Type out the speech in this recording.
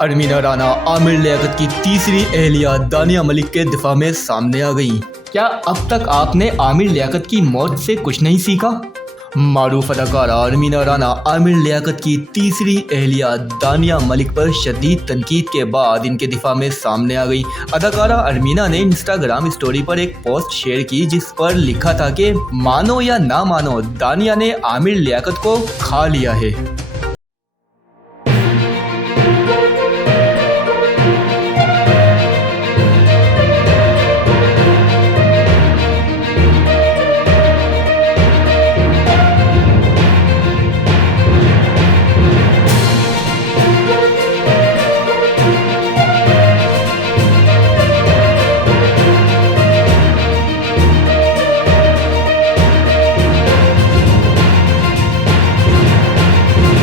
अरमीना राना आमिर लियाकत की तीसरी एहलिया दानिया मलिक के दिफा में सामने आ गई। क्या अब तक आपने आमिर लियाकत की मौत से कुछ नहीं सीखा? मारूफ अदाकारा अरमीना राना आमिर लियाकत की तीसरी एहलिया दानिया मलिक पर शदीद तनकीद के बाद इनके दिफा में सामने आ गई। अदाकारा अरमीना ने इंस्टाग्राम स्टोरी पर एक पोस्ट शेयर की जिस पर लिखा था कि मानो या ना मानो दानिया ने आमिर लियाकत को खा लिया है।